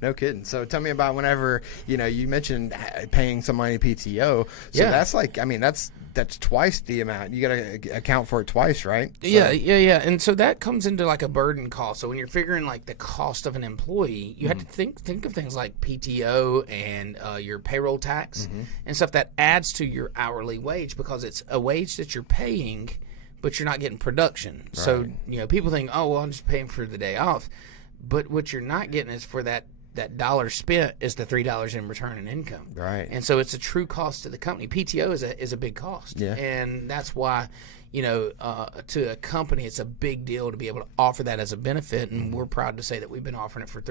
No kidding. So tell me about whenever, you mentioned paying somebody PTO. So that's like, I mean, that's twice the amount. You got to account for it twice, right? So. Yeah. And so that comes into like a burden cost. So when you're figuring like the cost of an employee, you have to think of things like PTO and your payroll tax and stuff that adds to your hourly wage, because it's a wage that you're paying, but you're not getting production. Right. So, people think, oh, well, I'm just paying for the day off. But what you're not getting is for that dollar spent is the $3 in return in income. Right. And so it's a true cost to the company. PTO is a big cost. Yeah. And that's why, to a company, it's a big deal to be able to offer that as a benefit. And we're proud to say that we've been offering it for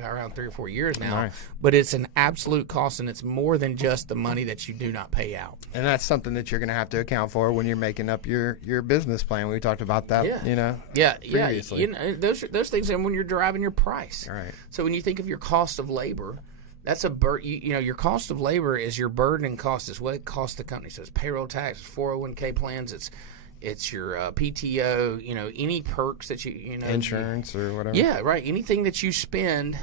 around 3 or 4 years now. Nice. But it's an absolute cost, and it's more than just the money that you do not pay out. And that's something that you're going to have to account for when you're making up your business plan. We talked about that, previously. Those things, and when you're deriving your price. Right. So when you think of your cost of labor, that's a your cost of labor is your burden and cost is what it costs the company. So it's payroll tax, 401k plans, it's your PTO, any perks that insurance or whatever. Yeah, right. Anything that you spend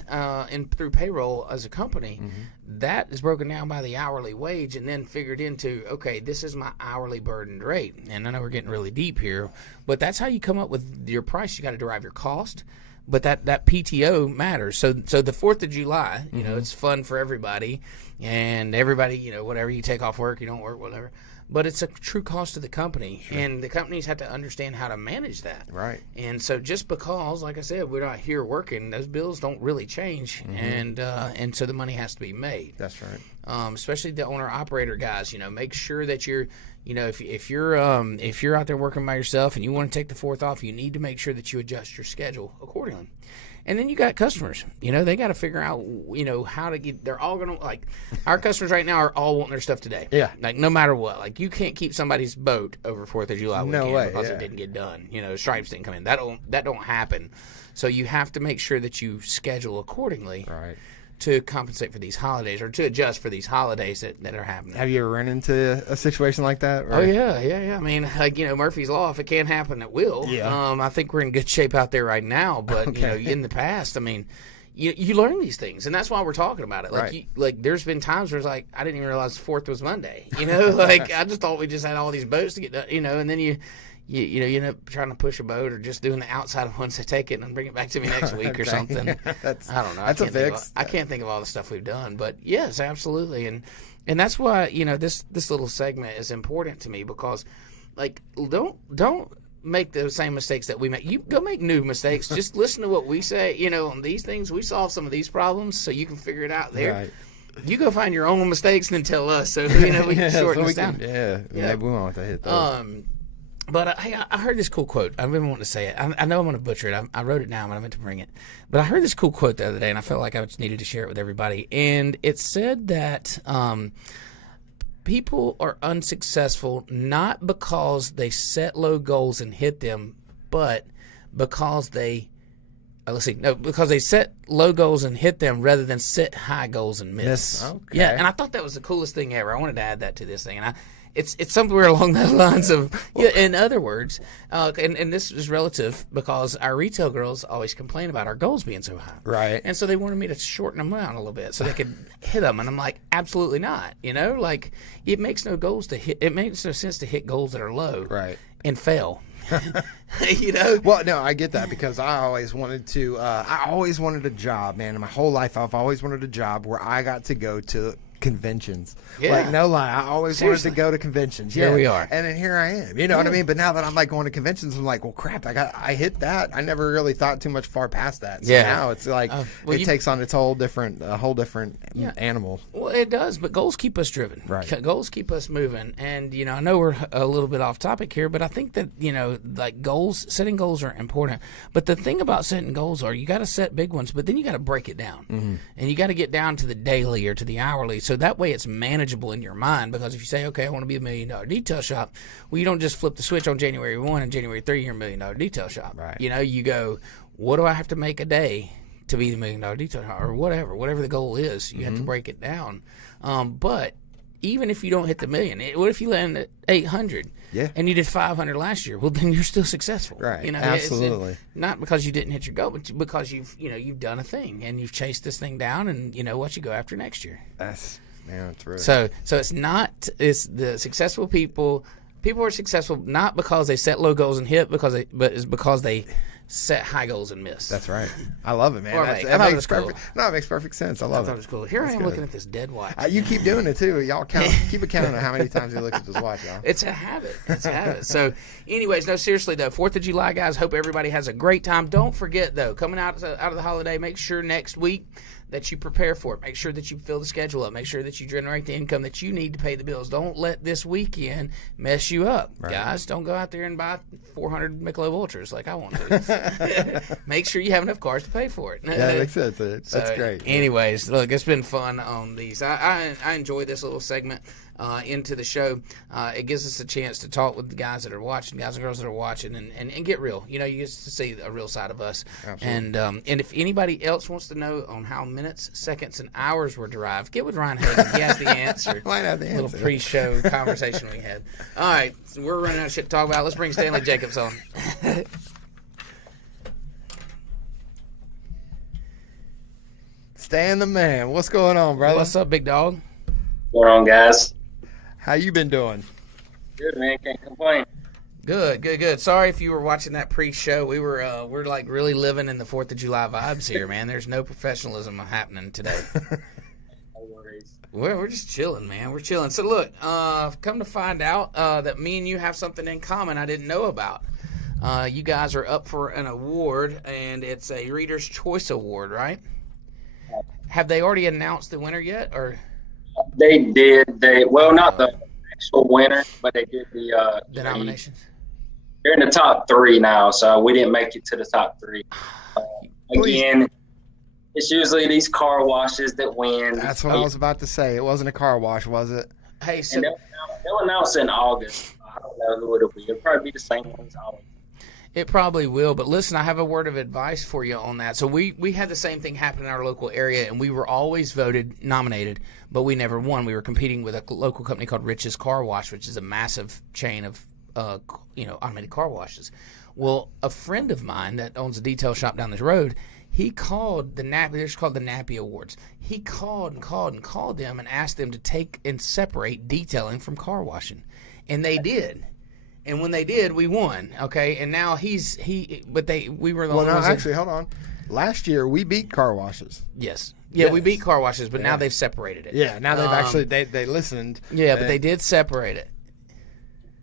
through payroll as a company, that is broken down by the hourly wage and then figured into, okay, this is my hourly burdened rate. And I know we're getting really deep here, but that's how you come up with your price. You got to derive your cost. But that PTO matters. So the 4th of July, it's fun for everybody, and everybody, whatever, you take off work, you don't work, whatever. But it's a true cost to the company, and the companies have to understand how to manage that. Right. And so just because, like I said, we're not here working, those bills don't really change, and so the money has to be made. That's right. Especially the owner-operator guys, make sure that you're, if you're out there working by yourself and you want to take the 4th off, you need to make sure that you adjust your schedule accordingly. And then you got customers, they got to figure out, how to get, they're all going to, like, our customers right now are all wanting their stuff today. Yeah. Like, no matter what. Like, you can't keep somebody's boat over 4th of July weekend because it didn't get done. Stripes didn't come in. That don't happen. So you have to make sure that you schedule accordingly. Right. To compensate for these holidays or to adjust for these holidays that are happening. Have you ever run into a situation like that? Or? Oh, yeah. I mean, like, Murphy's Law, if it can't happen, it will. Yeah. I think we're in good shape out there right now. But, in the past, I mean, you learn these things. And that's why we're talking about it. Like, right. There's been times where it's like, I didn't even realize the 4th was Monday. Like, I just thought we just had all these boats to get done, and then you end up trying to push a boat or just doing the outside ones to take it and bring it back to me next week or something. I don't know. That's a fix. I can't think of all the stuff we've done, but yes, absolutely. And that's why, this little segment is important to me because, like, don't make those same mistakes that we make. You go make new mistakes. Just listen to what we say, on these things. We solve some of these problems so you can figure it out there. Right. You go find your own mistakes and then tell us so, we can shorten this down. Maybe we won't have to hit those. But I heard this cool quote. I've been wanting to say it. I know I'm going to butcher it. I wrote it down, but I meant to bring it. But I heard this cool quote the other day, and I felt like I just needed to share it with everybody. And it said that people are unsuccessful not because they set low goals and hit them, but because because they set low goals and hit them rather than set high goals and miss. Okay. Yeah, and I thought that was the coolest thing ever. I wanted to add that to this thing, and It's somewhere along those lines of, in other words, and this is relative because our retail girls always complain about our goals being so high. Right. And so they wanted me to shorten them down a little bit so they could hit them. And I'm like, absolutely not. Like, it makes no sense to hit goals that are low. Right. And fail. Well, no, I get that because I always wanted a job, man. In my whole life, I've always wanted a job where I got to go to conventions. Yeah. Like, no lie, I always wanted to go to conventions. Here we are. And then here I am. You know what I mean? But now that I'm like going to conventions, I'm like, well, crap, I hit that. I never really thought too much far past that. So now it's like it takes on its whole different animal. Well, it does, but goals keep us driven. Right. Goals keep us moving. And, I know we're a little bit off topic here, but I think that, like setting goals are important. But the thing about setting goals are you got to set big ones, but then you got to break it down. Mm-hmm. And you got to get down to the daily or to the hourly. So that way it's manageable in your mind, because if you say, okay, I want to be $1 million detail shop, well, you don't just flip the switch on January 1 and January 3 you're $1 million detail shop. Right. You go, what do I have to make a day to be the $1 million detail shop, or whatever the goal is. You have to break it down. But even if you don't hit the million, what if you land at 800? Yeah. And you did 500 last year. Well, then you're still successful. Right. You know, absolutely. Not because you didn't hit your goal, but because you've done a thing and you've chased this thing down, and you know what you go after next year. That's really. So it's the successful people. People are successful not because they set low goals and hit, but it's because they set high goals and miss. That's right. I love it, man. It makes perfect. Cool. No, it makes perfect sense. I love it. I thought it was cool. Here I am looking at this dead watch. You keep doing it too. Y'all keep a count on how many times you look at this watch, y'all. It's a habit. So, anyways, no, seriously though, 4th of July, guys. Hope everybody has a great time. Don't forget though, coming out of the holiday, make sure next week that you prepare for it. Make sure that you fill the schedule up. Make sure that you generate the income that you need to pay the bills. Don't let this weekend mess you up. Right. Guys, don't go out there and buy 400 Michelob Ultras like I want to. Make sure you have enough cars to pay for it. Yeah, that makes sense. That's great. Anyways, look, it's been fun on these. I enjoy this little segment into the show. It gives us a chance to talk with the guys that are watching, guys and girls that are watching, and get real. You know, you get to see a real side of us. Absolutely. And if anybody else wants to know on how minutes, seconds, and hours were derived, get with Ryan Hagan. He has the answer. Might have the answer. Little pre-show conversation we had. All right, so we're running out of shit to talk about. Let's bring Stanley Jacobs on. Stan the man. What's going on, brother? What's up, big dog? What's going on, guys? How you been doing? Good, man. Can't complain. Good. Sorry if you were watching that pre-show. We're like really living in the 4th of July vibes here, man. There's no professionalism happening today. No worries. We're just chilling, man. We're chilling. So look, come to find out that me and you have something in common I didn't know about. You guys are up for an award, and it's a Reader's Choice Award, right? Have they already announced the winner yet, or? They did. Not the actual winner, but they did the nominations. They're in the top 3 now, so we didn't make it to the top 3. Again, it's usually these car washes that win. That's what I was about to say. It wasn't a car wash, was it? Hey, so they'll announce in August. I don't know who it'll be. It'll probably be the same ones always. It probably will, but listen, I have a word of advice for you on that. So we had the same thing happen in our local area, and we were always nominated, but we never won. We were competing with a local company called Rich's Car Wash, which is a massive chain of automated car washes. Well, a friend of mine that owns a detail shop down this road, he called the NAPI. They're called the NAPI Awards. He called them and asked them to take and separate detailing from car washing, and they did. And when they did, we won. Okay, and now we were the only ones. Actually, hold on. Last year we beat car washes. Yes. Yeah, we beat car washes, but now they've separated it. Yeah, now they've actually they listened. Yeah, but they did separate it.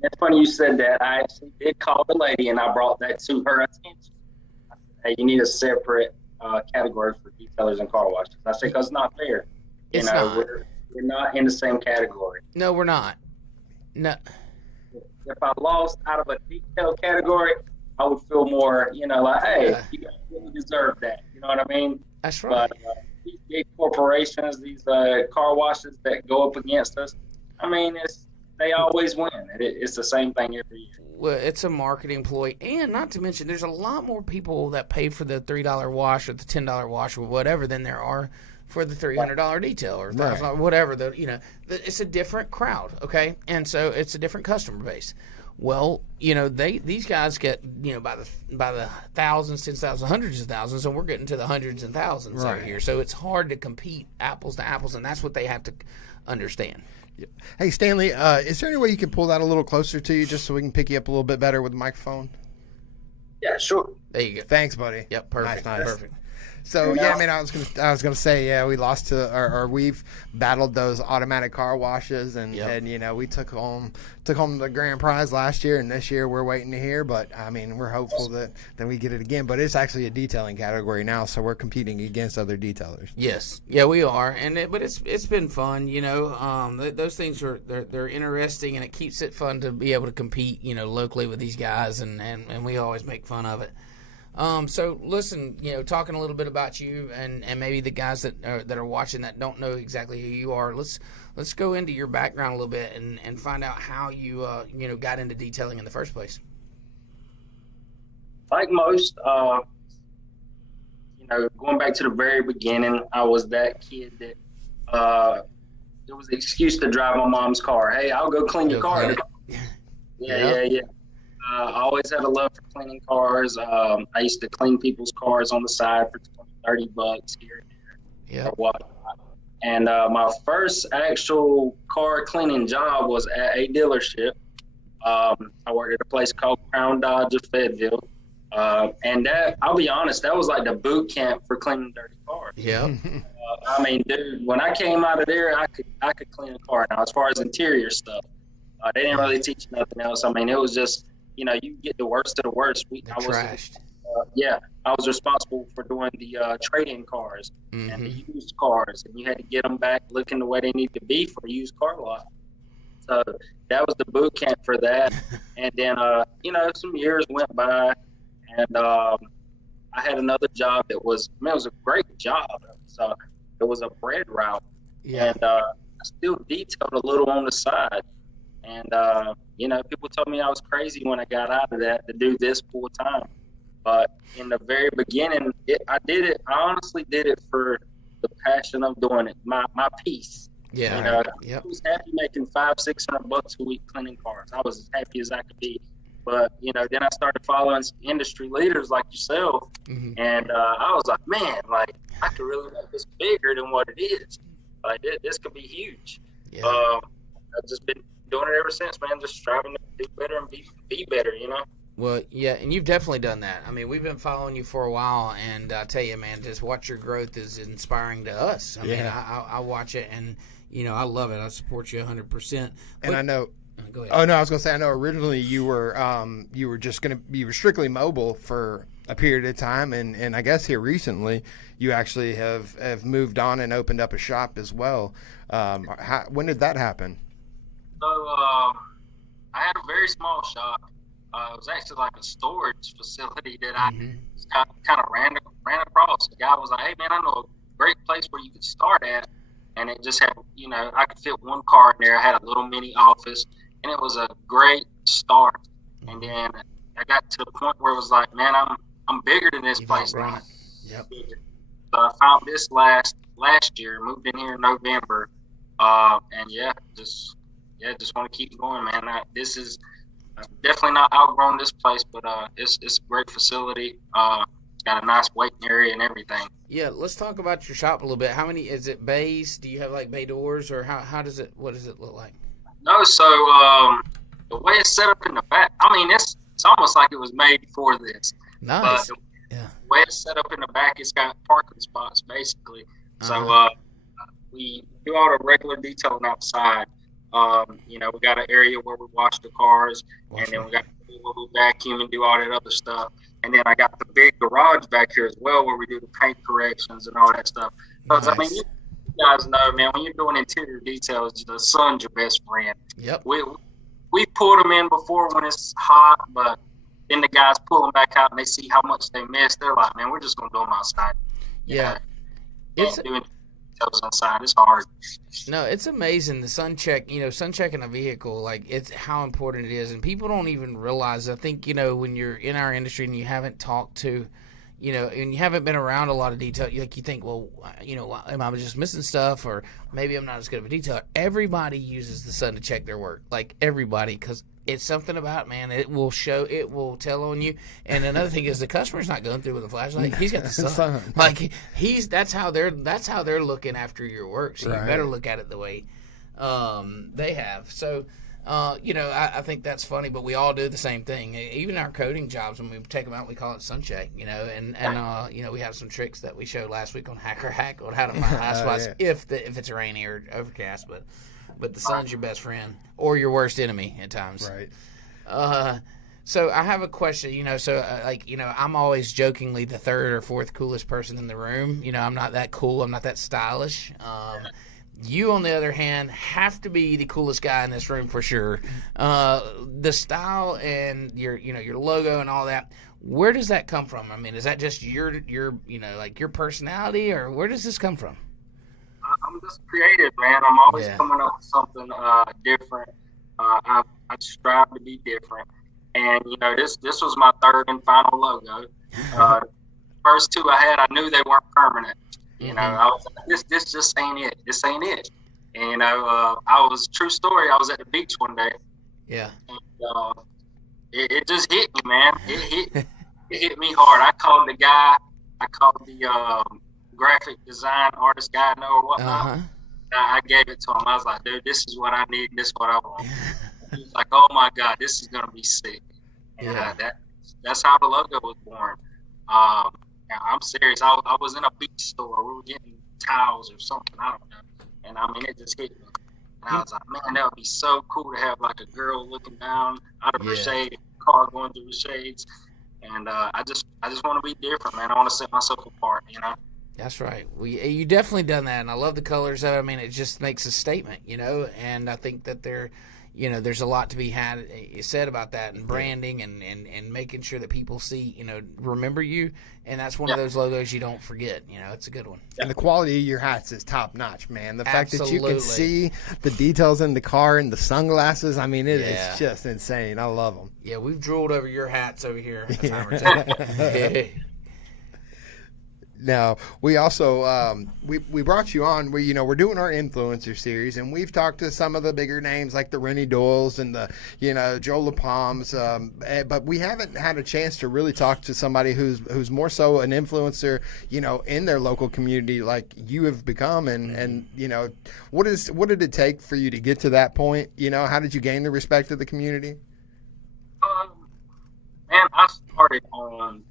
It's funny you said that. I actually did call the lady, and I brought that to her attention. I said, hey, you need a separate category for detailers and car washes. I said, because it's not fair. It's not. We're not in the same category. No, we're not. No. If I lost out of a detail category, I would feel more, like, hey, you guys really deserve that. You know what I mean? That's right. But these big corporations, these car washes that go up against us, I mean, they always win. It's the same thing every year. Well, it's a marketing ploy, and not to mention, there's a lot more people that pay for the $3 wash or the $10 wash or whatever than there are for the $300 detail or $1,000, whatever. It's a different crowd, okay? And so it's a different customer base. Well, these guys get, by the thousands, 10,000, hundreds of thousands, and we're getting to the hundreds and thousands out here. So it's hard to compete apples to apples, and that's what they have to understand. Hey, Stanley, is there any way you can pull that a little closer to you just so we can pick you up a little bit better with the microphone? Yeah, sure. There you go. Thanks, buddy. Yep, perfect. Nice. Perfect. So I mean, I was gonna say, we lost to, or we've battled those automatic car washes, and we took home the grand prize last year, and this year we're waiting to hear. But I mean, we're hopeful that we get it again. But it's actually a detailing category now, so we're competing against other detailers. Yes, yeah, we are, but it's been fun. Those things they're interesting, and it keeps it fun to be able to compete, locally with these guys, and we always make fun of it. So listen, talking a little bit about you and maybe the guys that are watching that don't know exactly who you are. Let's go into your background a little bit and find out how you got into detailing in the first place. Like most, going back to the very beginning, I was that kid that it was an excuse to drive my mom's car. Hey, I'll go clean your car. Yeah. I always had a love for cleaning cars. I used to clean people's cars on the side for $30 here and there. Or whatnot. And my first actual car cleaning job was at a dealership. I worked at a place called Crown Dodge of Fayetteville. And that, I'll be honest, that was like the boot camp for cleaning dirty cars. Yeah. I mean, dude, when I came out of there, I could clean a car. Now, as far as interior stuff, they didn't really teach nothing else. I mean, it was just, you know, you get the worst of the worst. Trashed. I was responsible for doing the trade-in cars and the used cars, and you had to get them back looking the way they need to be for a used car lot. So that was the boot camp for that. And then, you know, some years went by, and I had another job that was, it was a great job. So it was a bread route. Yeah. And I still detailed a little on the side. And, you know, people told me I was crazy when I got out of that to do this full time. But in the very beginning, I honestly did it for the passion of doing it, my piece. Yeah. You know, I was happy making $500-600 a week cleaning cars. I was as happy as I could be. But, you know, then I started following industry leaders like yourself. And I was like, man, like, I could really make this bigger than what it is. Like, this could be huge. Yeah. I've just been doing it ever since, man, just striving to do better and be better, you know? Well, yeah, and you've definitely done that. I mean, we've been following you for a while, and I tell you, man, just watch your growth is inspiring to us. I mean, I watch it, and, you know, I love it. I support you 100%. And I know. Go ahead. Oh no, I was gonna say I know originally you were strictly mobile for a period of time, and I guess here recently you actually have moved on and opened up a shop as well. When did that happen? So I had a very small shop. It was actually like a storage facility that I kind of ran across. The guy was like, "Hey man, I know a great place where you could start at," and it just had, you know, I could fit one car in there. I had a little mini office. And it was a great start. And then I got to the point where it was like, man, I'm bigger than this place now. Yep. So I found this last year, moved in here in November, and just want to keep going, man. This is definitely not outgrown this place, but it's a great facility. It's got a nice waiting area and everything. Yeah, let's talk about your shop a little bit. How many is it? Bays? Do you have like bay doors, or what does it look like? No, so the way it's set up in the back, I mean, it's almost like it was made for this. Nice. But the way it's set up in the back, it's got parking spots, basically. So we do all the regular detailing outside. You know, we got an area where we wash the cars, and then we got where we vacuum and do all that other stuff. And then I got the big garage back here as well, where we do the paint corrections and all that stuff. Because, I mean, you guys know, man, when you're doing interior details, the sun's your best friend. Yep. We pulled them in before when it's hot, but then the guys pull them back out and they see how much they missed. They're like, man, we're just gonna do them outside. Yeah. It's doing details inside. It's hard. No, it's amazing the sun check. You know, sun checking a vehicle, like it's how important it is, and people don't even realize. I think, you know, when you're in our industry and you haven't talked to, you know, and you haven't been around a lot of detail, like you think, well, you know, am I just missing stuff, or maybe I'm not as good of a detailer? Everybody uses the sun to check their work, like everybody, because it's something about, man, it will tell on you. And another thing is the customer's not going through with a flashlight; he's got the sun. Like that's how they're looking after your work. So you better look at it the way they have. So. You know, I think that's funny, but we all do the same thing. Even our coding jobs, when we take them out, we call it sun check, you know, and you know, we have some tricks that we showed last week on Hacker Hack on how to find high spots if it's rainy or overcast, but the sun's your best friend or your worst enemy at times. Right. So I have a question, you know, like, you know, I'm always jokingly the third or fourth coolest person in the room. You know, I'm not that cool. I'm not that stylish. You, on the other hand, have to be the coolest guy in this room for sure. The style and your logo and all that. Where does that come from? I mean, is that just your you know, like your personality, or where does this come from? I'm just creative, man. I'm always coming up with something different. I strive to be different, and you know, this was my third and final logo. First two I had, I knew they weren't permanent. You know, I was like, this just ain't it. This ain't it. And I was, true story, I was at the beach one day. Yeah. And it just hit me, man. It hit me hard. I called the guy. I called the graphic design artist guy I know or whatnot. Uh-huh. I gave it to him. I was like, dude, this is what I need. This is what I want. He was like, oh my God, this is gonna be sick. And that's how the logo was born. I'm serious. I was in a beach store. We were getting towels or something. I don't know. And I mean, it just hit me. And I was like, man, that would be so cool to have like a girl looking down out of her shade, car going through the shades. And I just want to be different, man. I want to set myself apart, you know. That's right. You definitely done that, and I love the colors of it. I mean, it just makes a statement, you know. And I think that there's a lot to be said about that, and branding, and making sure that people see, remember you. And that's one of those logos you don't forget. It's a good one. And the quality of your hats is top notch, man. The fact that you can see the details in the car and the sunglasses, I mean, it is just insane. I love them. Yeah, we've drooled over your hats over here a time or two. Now, we also we brought you on. We're doing our influencer series, and we've talked to some of the bigger names like the Rennie Doyles and the Joe LaPalms, but we haven't had a chance to really talk to somebody who's more so an influencer, in their local community like you have become. And what did it take for you to get to that point? How did you gain the respect of the community? Man, I started on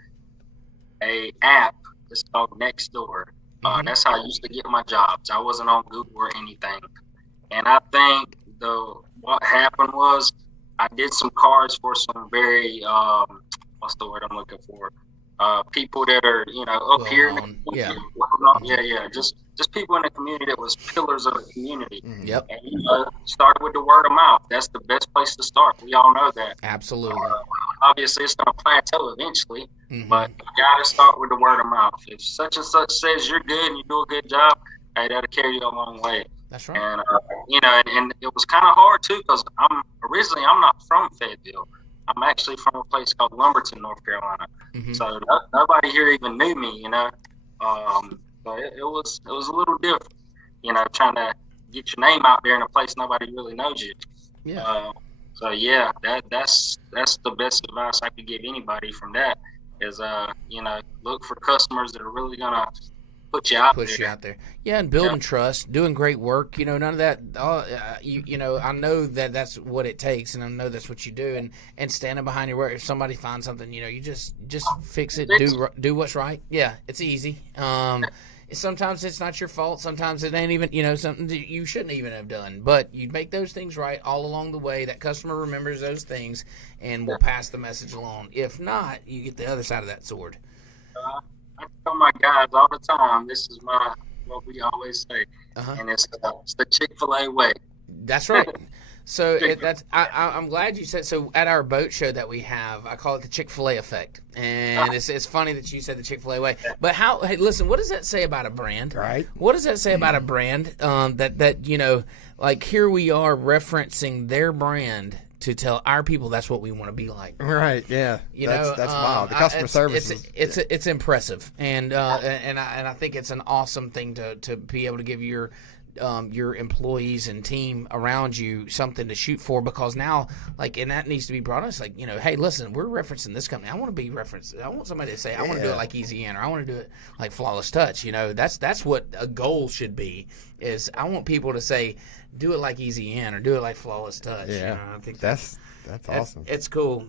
a app. It's called Nextdoor. That's how I used to get my jobs. I wasn't on Google or anything. And I think what happened was I did some cards for some very what's the word I'm looking for? People that are up here in the community. Yeah. Just people in the community that was pillars of the community. Yep. And started with the word of mouth. That's the best place to start. We all know that. Absolutely. Obviously, it's going to plateau eventually, but you got to start with the word of mouth. If such and such says you're good and you do a good job, hey, that'll carry you a long way. That's right. And and it was kind of hard too because I'm not from Fayetteville. I'm actually from a place called Lumberton, North Carolina. So nobody here even knew me, So it was a little different, trying to get your name out there in a place nobody really knows you. Yeah. So yeah, that's the best advice I could give anybody from that is look for customers that are really gonna put you out there. Yeah, and building trust, doing great work. None of that. I know that that's what it takes, and I know that's what you do. And standing behind your work. If somebody finds something, you just fix it. Do what's right. Yeah, it's easy. Sometimes it's not your fault. Sometimes it ain't even, something that you shouldn't even have done. But you make those things right all along the way. That customer remembers those things and will pass the message along. If not, you get the other side of that sword. I tell my guys all the time, this is what we always say, and it's the Chick-fil-A way. That's right. So I'm glad you said. So at our boat show that we have, I call it the Chick-fil-A effect, and it's funny that you said the Chick-fil-A way. But hey, listen, what does that say about a brand? Right. What does that say about a brand? That like here we are referencing their brand to tell our people that's what we want to be like. Right. Yeah. That's wild. The customer service it's impressive, and I think it's an awesome thing to be able to give your employees and team around you something to shoot for, because now, and that needs to be brought up. It's hey, listen, we're referencing this company. I want to be referenced. I want somebody to say, I want to do it like Easy In, or I want to do it like Flawless Touch. That's what a goal should be. Is I want people to say, do it like Easy In, or do it like Flawless Touch. Yeah, I think that's awesome. It's cool.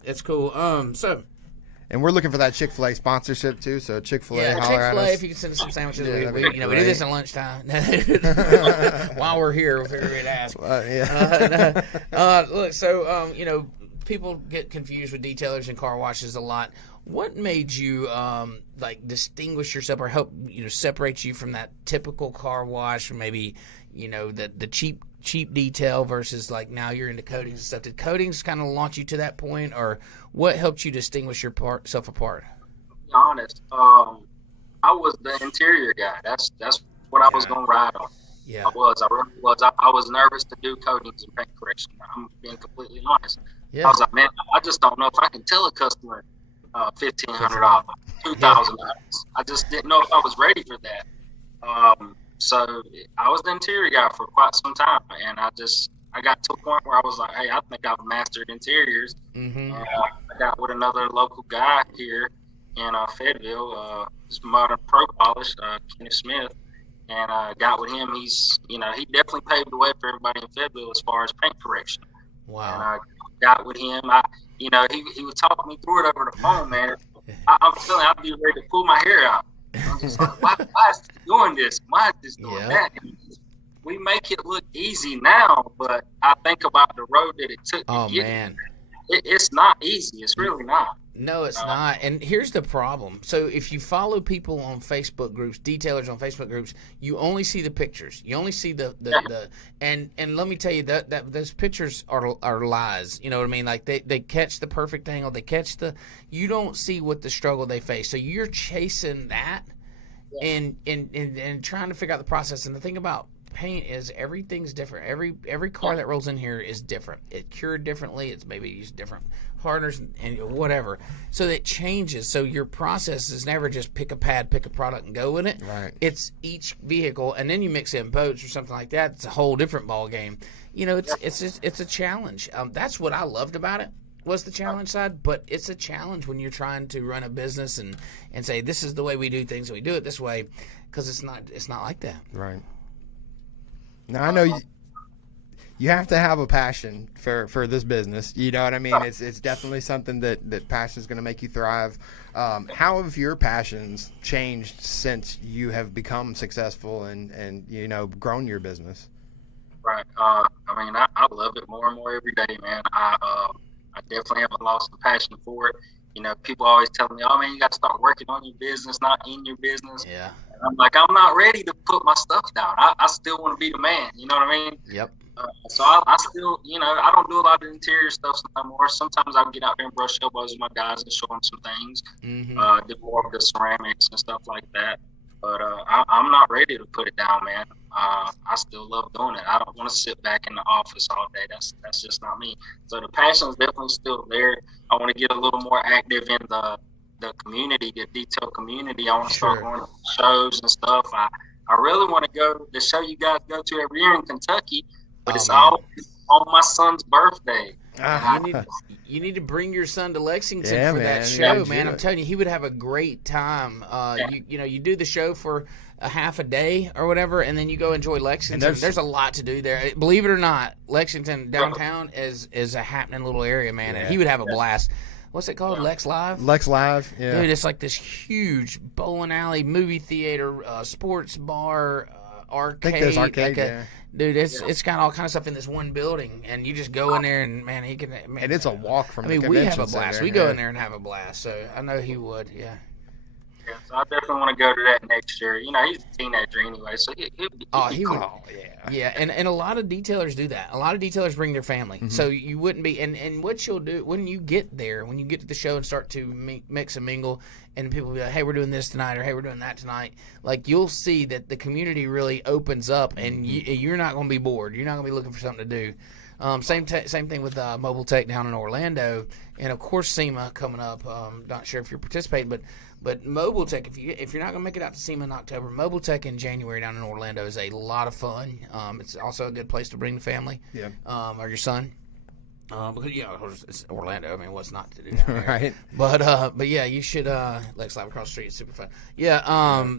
And we're looking for that Chick-fil-A sponsorship too. So Chick-fil-A, Chick-fil-A, if you can send us some sandwiches, we do this at lunchtime. While we're here, we'll figure it out. Look, so people get confused with detailers and car washes a lot. What made you distinguish yourself or help separate you from that typical car wash? Maybe the cheap detail versus now you're into coatings and stuff. Did coatings kind of launch you to that point, or what helped you distinguish yourself apart? To be honest, I was the interior guy. That's what I was gonna ride on. Yeah, I really was. I was nervous to do coatings and paint correction. I'm being completely honest. Yeah. I was like, man, I just don't know if I can tell a customer $1,500, $2,000. I just didn't know if I was ready for that. So I was the interior guy for quite some time, and I got to a point where I was like, hey, I think I've mastered interiors. And I got with another local guy here in Fayetteville, modern pro polish, Kenny Smith, and got with him. He's, he definitely paved the way for everybody in Fayetteville as far as paint correction. Wow. And I got with him. He was talking me through it over the phone, man. I'm feeling I'd be ready to pull my hair out. I'm just like, why is he doing this? Why is this doing that? We make it look easy now, but I think about the road that it took to get man. It's not easy. It's really not. No, it's not. And here's the problem. So if you follow people on Facebook groups, detailers on Facebook groups, you only see the pictures. You only see the and let me tell you that those pictures are lies. You know what I mean? Like they catch the perfect angle. They catch you don't see what the struggle they face. So you're chasing that and trying to figure out the process. And the thing about paint is everything's different. Every car that rolls in here is different. It's cured differently. It's maybe used different hardeners and whatever. So it changes. So your process is never just pick a pad, pick a product, and go with it. Right. It's each vehicle, and then you mix in boats or something like that. It's a whole different ball game. It's a challenge. That's what I loved about it. Was the challenge side, but it's a challenge when you're trying to run a business and say this is the way we do things and we do it this way, because it's not like that. Right. Now I know you have to have a passion for this business. You know what I mean? It's definitely something that passion is going to make you thrive. How have your passions changed since you have become successful and grown your business? Right. I love it more and more every day, man. I definitely haven't lost the passion for it. People always tell me, "Oh man, you got to start working on your business, not in your business." Yeah. And I'm like, I'm not ready to put my stuff down. I still want to be the man. You know what I mean? Yep. So I still, I don't do a lot of interior stuff anymore. Sometimes I'll get out there and brush elbows with my guys and show them some things. Do more of the ceramics and stuff like that. But I'm not ready to put it down, man. I still love doing it. I don't want to sit back in the office all day. That's just not me. So the passion is definitely still there. I want to get a little more active in the community, the detail community. I want to start going to shows and stuff. I really want to go. The show you guys go to every year in Kentucky, but it's always on my son's birthday. You need to bring your son to Lexington for that show, man. I'm telling you, he would have a great time. You do the show for a half a day or whatever, and then you go enjoy Lexington. There's a lot to do there. Believe it or not, Lexington downtown is a happening little area, man, and he would have a blast. What's it called? Lex Live? Lex Live, yeah. Dude, it's like this huge bowling alley, movie theater, sports bar, arcade. I think there's arcade, Dude, it's got all kind of stuff in this one building, and you just go in there, and man, he can. Man, and it's a walk from. we have a blast. We go in there and have a blast. So I know he would. Yeah. Yeah, so I definitely want to go to that next year. He's a teenager anyway, so he would. Yeah, and a lot of detailers do that. A lot of detailers bring their family, so you wouldn't be. And what you'll do when you get there, when you get to the show and start to mix and mingle, and people will be like, "Hey, we're doing this tonight," or "Hey, we're doing that tonight." Like you'll see that the community really opens up, and you're not going to be bored. You're not going to be looking for something to do. Same thing with Mobile Tech down in Orlando, and of course SEMA coming up. Not sure if you're participating, but Mobile Tech, if you're not going to make it out to SEMA in October, Mobile Tech in January down in Orlando is a lot of fun. It's also a good place to bring the family, or your son. Because it's Orlando. I mean, what's not to do down there? Right. But yeah, you should. Lex Live across the street is super fun. Yeah.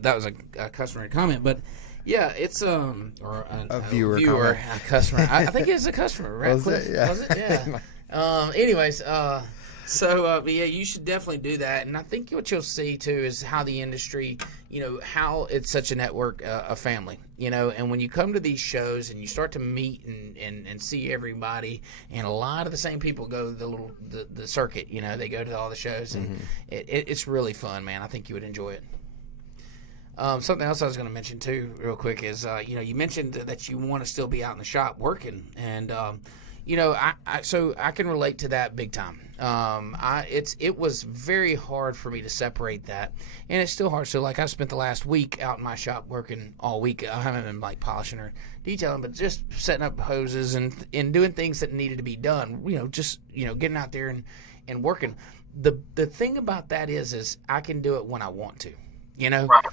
That was a customer comment, but. Yeah, it's or a viewer a customer. I think it's a customer, right? Was it? Yeah. Was it? Yeah. Anyways, but yeah, you should definitely do that. And I think what you'll see too is how the industry, how it's such a network, a family, and when you come to these shows and you start to meet and see everybody, and a lot of the same people go the circuit, they go to all the shows, and it's really fun, man. I think you would enjoy it. Something else I was going to mention too, real quick, is you mentioned that you want to still be out in the shop working, and so I can relate to that big time. It was very hard for me to separate that, and it's still hard. So like I spent the last week out in my shop working all week. I haven't been like polishing or detailing, but just setting up hoses and doing things that needed to be done. Getting out there and working. The thing about that is I can do it when I want to. you know? Right.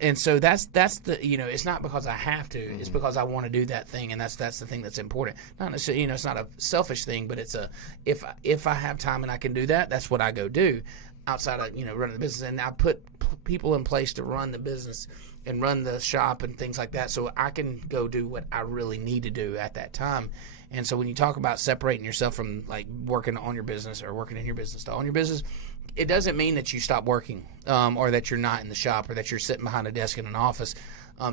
And so that's the, you know, it's not because I have to, it's because I want to do that thing. And that's the thing that's important. Not necessarily, you know, it's not a selfish thing, but it's if I have time and I can do that, that's what I go do outside of, you know, running the business. And I put people in place to run the business and run the shop and things like that, so I can go do what I really need to do at that time. And so when you talk about separating yourself from like working on your business or working in your business to own your business, it doesn't mean that you stop working or that you're not in the shop or that you're sitting behind a desk in an office.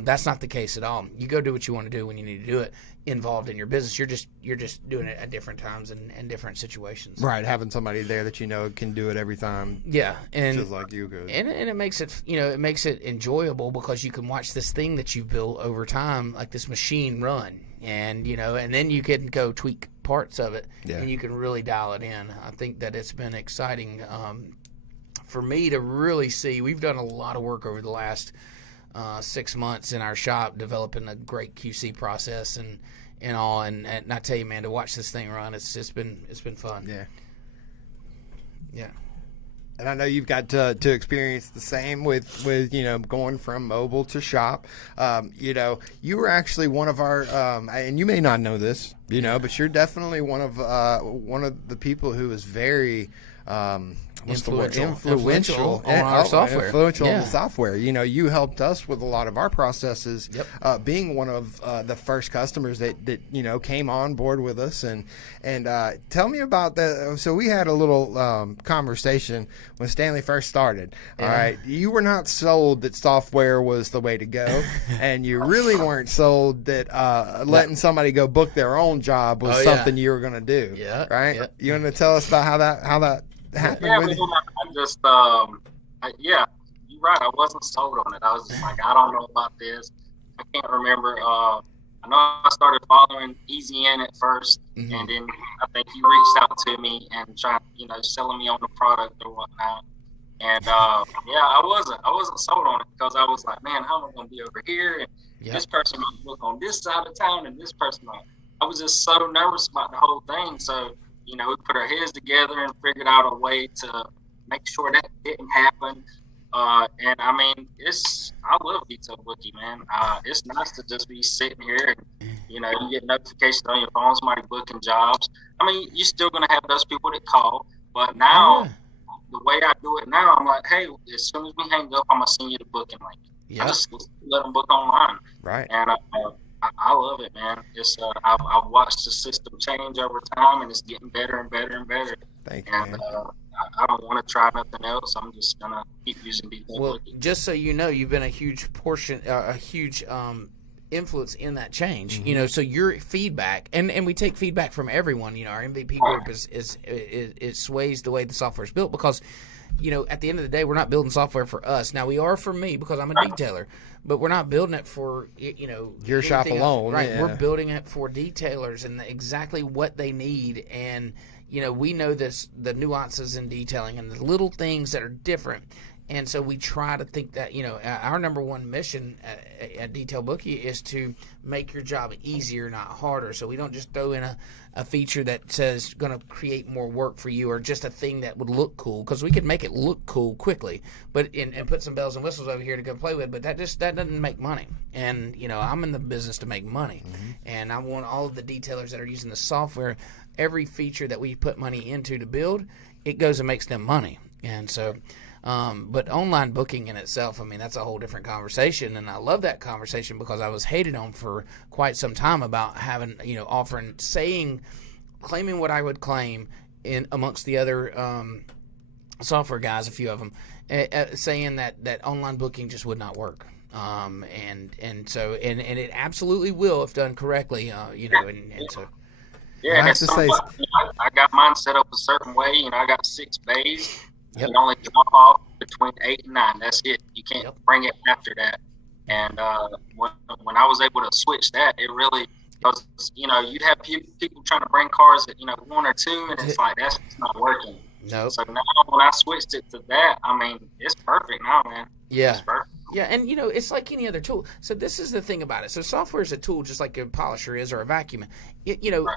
That's not the case at all. You go do what you want to do when you need to do it involved in your business. You're just doing it at different times and different situations. Right, having somebody there that you know can do it every time. Yeah, and just like you could. And it makes it, you know, it makes it enjoyable because you can watch this thing that you've built over time, like this machine run, and you know, and then you can go tweak parts of it, and you can really dial it in. I think that it's been exciting for me to really see. We've done a lot of work over the last 6 months in our shop, developing a great QC process and all. And I tell you, man, to watch this thing run, it's been fun. Yeah. And I know you've got to experience the same with you know, going from mobile to shop. You know, you were actually one of our and you may not know this, you know, but you're definitely one of the people who is very influential on our software. Influential on the software. You know, you helped us with a lot of our processes. Being one of the first customers that you know came on board with us, and tell me about that. So we had a little conversation when Stanley first started. All right, you were not sold that software was the way to go, and you really weren't sold that letting somebody go book their own job was something you were going to do. Right. You want to tell us about how that happened? I just, you're right. I wasn't sold on it. I was just like, I don't know about this. I can't remember. I know I started following Easy In at first, and then I think he reached out to me and tried, you know, selling me on the product or whatnot. And I wasn't sold on it because I was like, man, how am I going to be over here? And this person might look on this side of town, and this person might. I was just so nervous about the whole thing. So, you know, we put our heads together and figured out a way to make sure that didn't happen. And I mean, I love Detail Bookie, man. It's nice to just be sitting here and, you know, you get notifications on your phone, somebody booking jobs. I mean, you're still going to have those people that call, but now the way I do it now, I'm like, hey, as soon as we hang up, I'm going to send you the booking link. I just let them book online. Right. And I love it, man. It's I've watched the system change over time, and it's getting better and better and better. Thank you, and man. I don't want to try nothing else. I'm just gonna keep using Detail Bookie. Just so you know, you've been a huge portion, a huge influence in that change. You know, so your feedback, and we take feedback from everyone. You know, our MVP group is sways the way the software is built because, you know, at the end of the day, we're not building software for us. Now, we are for me because I'm a detailer, but we're not building it for, you know, your shop alone. Right. We're building it for detailers and exactly what they need. And, you know, we know the nuances in detailing and the little things that are different. And so we try to think that, you know, our number one mission at Detail Bookie is to make your job easier, not harder. So we don't just throw in a feature that says going to create more work for you or just a thing that would look cool, because we could make it look cool quickly, but and put some bells and whistles over here to go play with. But that doesn't make money. And, you know, I'm in the business to make money. And I want all of the detailers that are using the software, every feature that we put money into to build, it goes and makes them money. And so... but online booking in itself, I mean, that's a whole different conversation, and I love that conversation because I was hated on for quite some time about having, you know, claiming what I would claim in amongst the other software guys, a few of them, saying that online booking just would not work. And so it absolutely will if done correctly, you know, and so. Yeah, I have to say, I got mine set up a certain way. You know, I got 6 bays. You can only drop off between 8 and 9. That's it. You can't bring it after that. And when I was able to switch that, it really, because, you know, you'd have people trying to bring cars at, you know, 1 or 2, and it's like, that's not working. No. So now when I switched it to that, I mean, it's perfect now, man. Yeah. It's perfect. Yeah, and it's like any other tool. So this is the thing about it. So software is a tool just like a polisher is or a vacuum.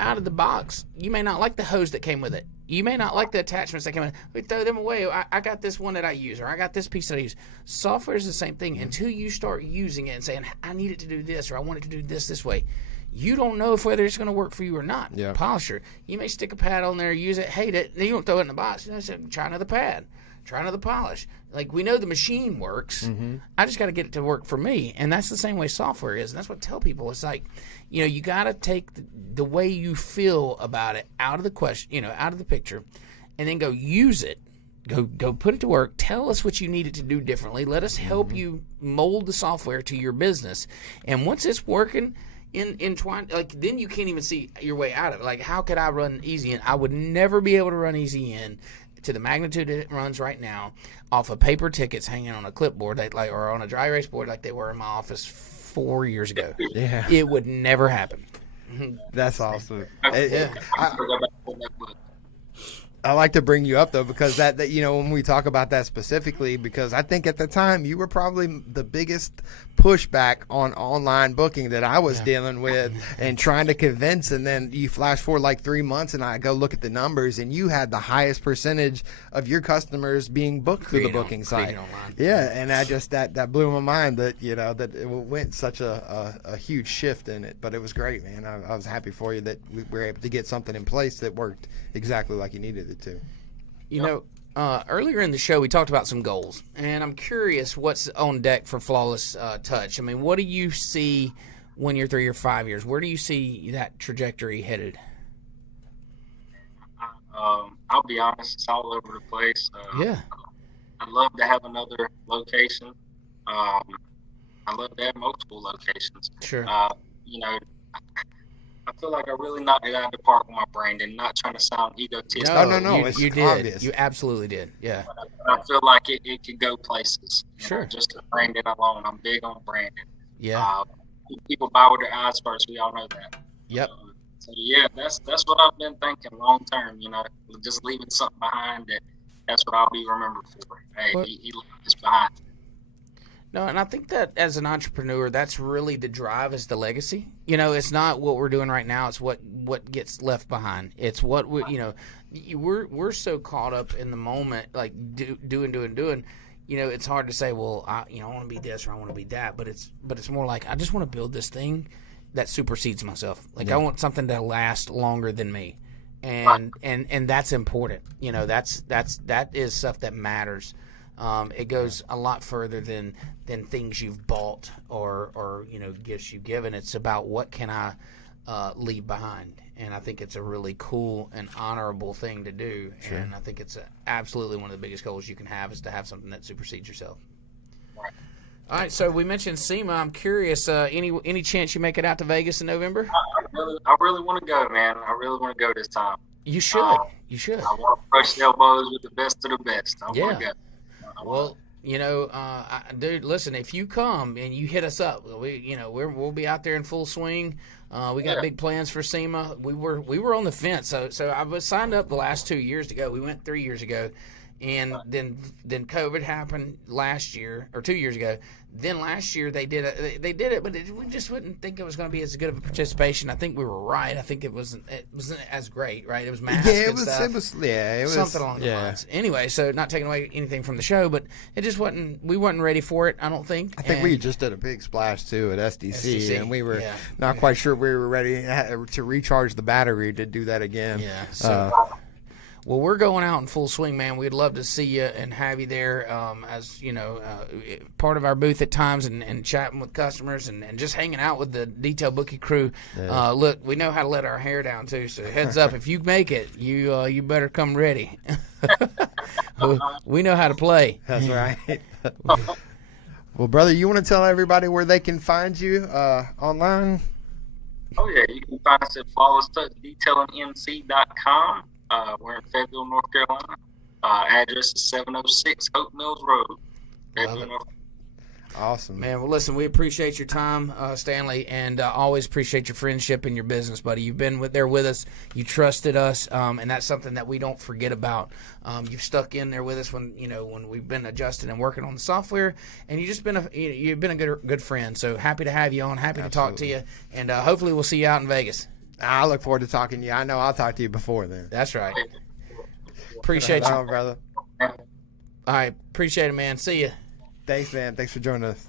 Out of the box, you may not like the hose that came with it. You may not like the attachments that came with it. We throw them away. I got this one that I use, or I got this piece that I use. Software is the same thing until you start using it and saying, I need it to do this, or I want it to do this way. You don't know whether it's going to work for you or not. Yeah. Polisher. You may stick a pad on there, use it, hate it, then you don't throw it in the box. Try another pad. Try another polish. Like, we know the machine works. Mm-hmm. I just got to get it to work for me. And that's the same way software is. And that's what I tell people. It's like, you got to take the way you feel about it out of the question, out of the picture, and then go use it. Go put it to work. Tell us what you need it to do differently. Let us help you mold the software to your business. And once it's working, entwined, like, then you can't even see your way out of it. Like, how could I run Easy In? I would never be able to run Easy In to the magnitude it runs right now off of paper tickets hanging on a clipboard or on a dry erase board like they were in my office 4 years ago. Yeah. It would never happen. That's awesome. I like to bring you up though, because that when we talk about that specifically, because I think at the time you were probably the biggest pushback on online booking that I was dealing with and trying to convince. And then you flash forward like 3 months and I go look at the numbers and you had the highest percentage of your customers being booked through the booking site. Yeah. And I just, that blew my mind that, that it went such a huge shift in it, but it was great, man. I was happy for you that we were able to get something in place that worked exactly like you needed it to. Earlier in the show, we talked about some goals, and I'm curious what's on deck for Flawless Touch. I mean, what do you see 1 year, 3 year, 5 years? Where do you see that trajectory headed? I'll be honest, it's all over the place. I'd love to have another location. I'd love to have multiple locations. Sure. I feel like I really knocked it out of the park with my branding, not trying to sound egotistic. No, you did. Obvious. You absolutely did. Yeah. I feel like it could go places. Sure. Just the branding alone. I'm big on branding. Yeah. People buy with their eyes first. We all know that. Yep. That's what I've been thinking long term. Just leaving something behind that's what I'll be remembered for. Hey, he left this behind. No, and I think that as an entrepreneur, that's really the drive, is the legacy. It's not what we're doing right now. It's what gets left behind. It's what we're so caught up in the moment, like doing. It's hard to say, well, I want to be this or I want to be that, but it's more like I just want to build this thing that supersedes myself. Like I want something to last longer than me, and that's important. That is stuff that matters. It goes a lot further than things you've bought or gifts you've given. It's about what can I leave behind, and I think it's a really cool and honorable thing to do. Sure. And I think it's absolutely one of the biggest goals you can have is to have something that supersedes yourself. Right. All right, so we mentioned SEMA. I'm curious, any chance you make it out to Vegas in November? I really want to go, man. I really want to go this time. You should. You should. I want to brush elbows with the best of the best. I want to go. Well, dude, listen, if you come and you hit us up, we'll be out there in full swing. We got big plans for SEMA. We were on the fence. So I was signed up the last 2 years to go. We went 3 years ago. And then COVID happened last year or 2 years ago. Then last year they did it, but we just wouldn't think it was going to be as good of a participation. I think we were right. I think it wasn't as great, right? It was mask and stuff. It was something along the lines. Anyway, so not taking away anything from the show, but it just wasn't. We weren't ready for it. I don't think. I think we just did a big splash too at SDC, and we were not quite sure we were ready to recharge the battery to do that again. Yeah. So. Well, we're going out in full swing, man. We'd love to see you and have you there as, part of our booth at times and chatting with customers and just hanging out with the Detail Bookie crew. Yeah. Look, we know how to let our hair down, too, so heads up. If you make it, you better come ready. We know how to play. That's right. Well, brother, you want to tell everybody where they can find you online? Oh, yeah. You can find us at flawlesstouchdetailingmc.com. We're in Fayetteville, North Carolina. Address is 706 Hope Mills Road. Fayetteville, North Carolina. Awesome. Man, well, listen, we appreciate your time, Stanley, and always appreciate your friendship and your business, buddy. You've been there with us. You trusted us, and that's something that we don't forget about. You've stuck in there with us when we've been adjusting and working on the software, and you've been a good friend. So happy to have you on. Happy to talk to you, and hopefully we'll see you out in Vegas. I look forward to talking to you. I know I'll talk to you before then. That's right. Appreciate you, brother. All right, appreciate it, man. See you. Thanks, man. Thanks for joining us.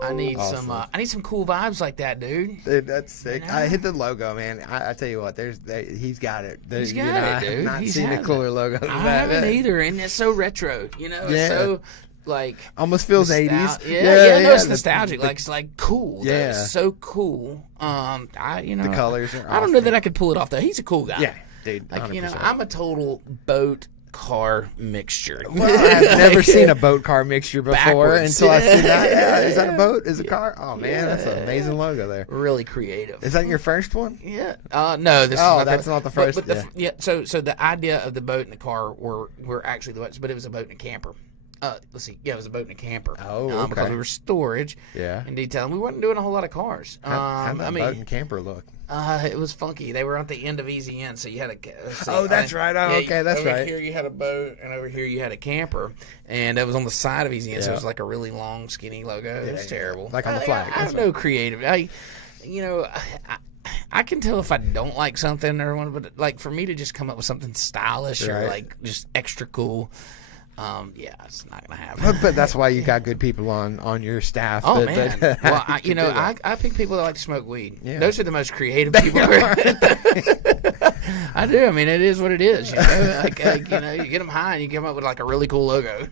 I need some cool vibes like that, dude. Dude, that's sick. I hit the logo, man. I tell you what, he's got it. He's got it, dude. I've not seen a cooler logo than I that. haven't either, and it's so retro. It's so like almost feels 80s. No, it's nostalgic. It's like cool. Yeah, it's so cool. The colors are awesome. I don't know that I could pull it off though. He's a cool guy. Yeah, dude. 100%. I'm a total boat car mixture. Well, I've never seen a boat car mixture before Backwards. until I see that. Yeah, is that a boat? Is it a car? Oh man, that's an amazing logo there. Really creative. Is that your first one? Yeah. No, this is not that's not the first. So the idea of the boat and the car were actually the boats, but it was a boat and a camper. Let's see. Yeah, it was a boat and a camper. Oh, okay. Because we were storage. Yeah. And detail. And we weren't doing a whole lot of cars. How'd that boat and camper look? It was funky. They were at the end of Easy End, so you had that's right. Okay, that's right. Over here you had a boat, and over here you had a camper, and it was on the side of Easy End, so it was like a really long, skinny logo. It was terrible. Like on the flag. I have no creative. I can tell if I don't like something or one, but like for me to just come up with something stylish or like just extra cool. It's not gonna happen. But that's why you got good people on your staff. Oh man, well, I pick people that like to smoke weed. Yeah. Those are the most creative people. I do. I mean, it is what it is. You get them high and you come up with like a really cool logo.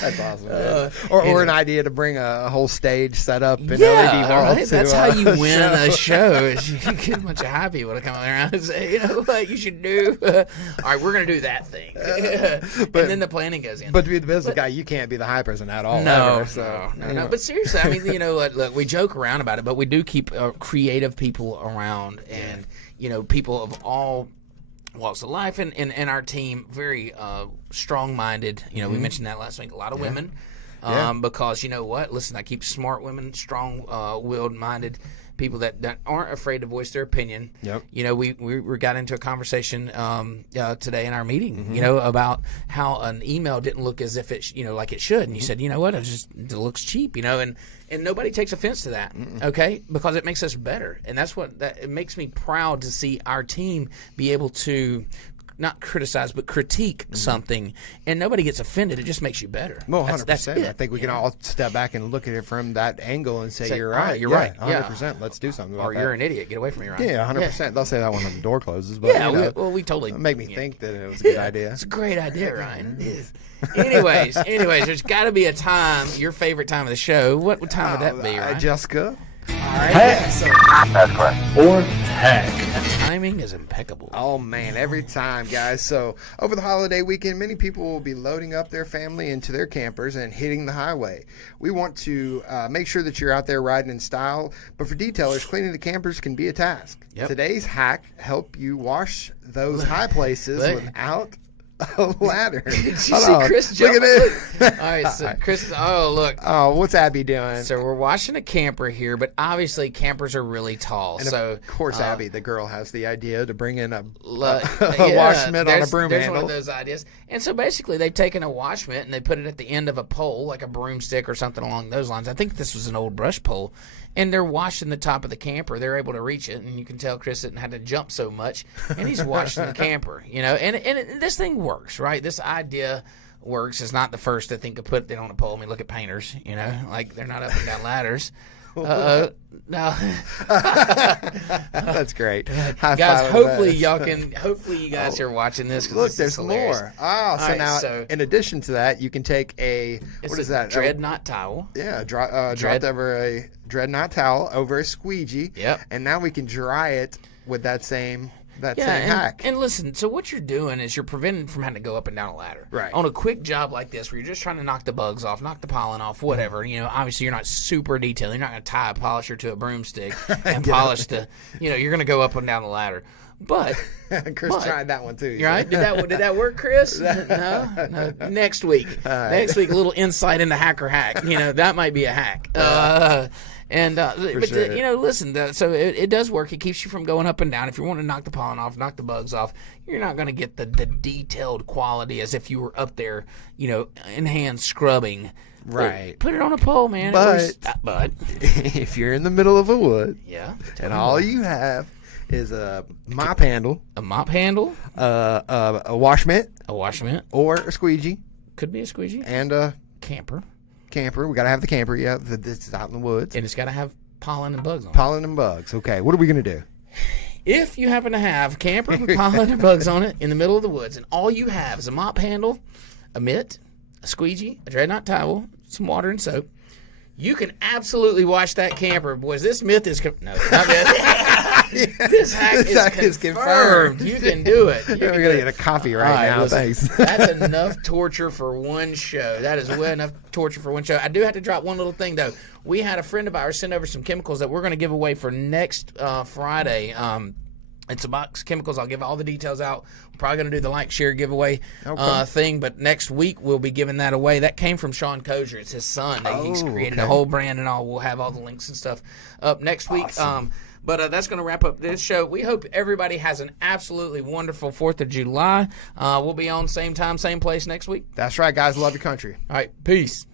That's awesome. Or an idea to bring a whole stage set up in LED walls. Right? That's how you win a show. Is you get a bunch of high people to come around and say, what you should do. All right, we're going to do that thing. And then the planning goes in. But to be the business guy, you can't be the high person at all. No. But seriously, I mean, look, we joke around about it, but we do keep creative people around and, people of all walks of life, and our team very strong-minded. We mentioned that last week. A lot of women, because you know what? Listen, I keep smart women, strong-willed minded people that aren't afraid to voice their opinion. Yep. We got into a conversation today in our meeting, about how an email didn't look as if it like it should, and you said, what? It looks cheap, and nobody takes offense to that, okay? Because it makes us better, and it makes me proud to see our team be able to not criticize but critique something, and nobody gets offended. It just makes you better. Well, 100%. I think we can all step back and look at it from that angle and say you're right. You're right. 100%. Let's do something about that. Or you're an idiot. Get away from me, Ryan. Yeah, 100%. They'll say that when the door closes. But, we totally make me think that it was a good idea. It's a great idea, Ryan. It is. Anyways, there's got to be a time, your favorite time of the show. What time would that be, Ryan? Jessica. All right. That's correct. Or heck. The timing is impeccable. Oh, man, every time, guys. So, over the holiday weekend, many people will be loading up their family into their campers and hitting the highway. We want to make sure that you're out there riding in style, but for detailers, cleaning the campers can be a task. Yep. Today's hack help you wash those high places without a ladder. Did you see Chris Look at it. All right, so Chris, look. Oh, what's Abby doing? So we're washing a camper here, but obviously campers are really tall. And so of course, Abby, the girl, has the idea to bring in a wash mitt on a broom there's handle. One of those ideas. And so basically, they've taken a wash mitt and they put it at the end of a pole, like a broomstick or something along those lines. I think this was an old brush pole. And they're washing the top of the camper. They're able to reach it, and you can tell Chris didn't have to jump so much. And he's washing the camper, And this thing works, right? This idea works. It's not the first to think of put it on a pole. I mean, look at painters, like they're not up and down ladders. No. That's great. Guys, hopefully you guys are watching this. Look, there's more. So in addition to that, you can take what is that? Dreadnought towel. Yeah, dropped over a dreadnought towel over a squeegee. Yep. And now we can dry it with that same that same hack. And listen, so what you're doing is you're preventing from having to go up and down a ladder. Right. On a quick job like this where you're just trying to knock the bugs off, knock the pollen off, whatever. You know, obviously you're not super detailed. You're not going to tie a polisher to a broomstick and polish the, you're going to go up and down the ladder. But Chris tried that one too. You're right. Did that work, Chris? No. Next week. Right. Next week, a little insight into hacker hack. That might be a hack. But sure. listen. So it does work. It keeps you from going up and down. If you want to knock the pollen off, knock the bugs off, you're not going to get the detailed quality as if you were up there, in hand scrubbing. Right. Put it on a pole, man. But if you're in the middle of a wood, and all you have is a mop handle, a wash mitt, or a squeegee, could be a squeegee, and a camper. We gotta have the camper. Yeah, this is out in the woods, and it's gotta have pollen and bugs on it. Pollen and bugs. Okay, what are we gonna do? If you happen to have camper with pollen and bugs on it in the middle of the woods, and all you have is a mop handle, a mitt, a squeegee, a dreadnought towel, some water and soap, you can absolutely wash that camper. Boys, this myth is... No, not myth. This hack is confirmed. You can do it. We're going to get a copy right now. Listen, Thanks. That's enough torture for one show. That is way enough torture for one show. I do have to drop one little thing, though. We had a friend of ours send over some chemicals that we're going to give away for next Friday. It's a box of chemicals. I'll give all the details out. We're probably going to do the like, share, giveaway thing, but next week we'll be giving that away. That came from Sean Kozier. It's his son. He's created a whole brand and all. We'll have all the links and stuff up next week. But that's going to wrap up this show. We hope everybody has an absolutely wonderful 4th of July. We'll be on same time, same place next week. That's right, guys. Love your country. All right. Peace.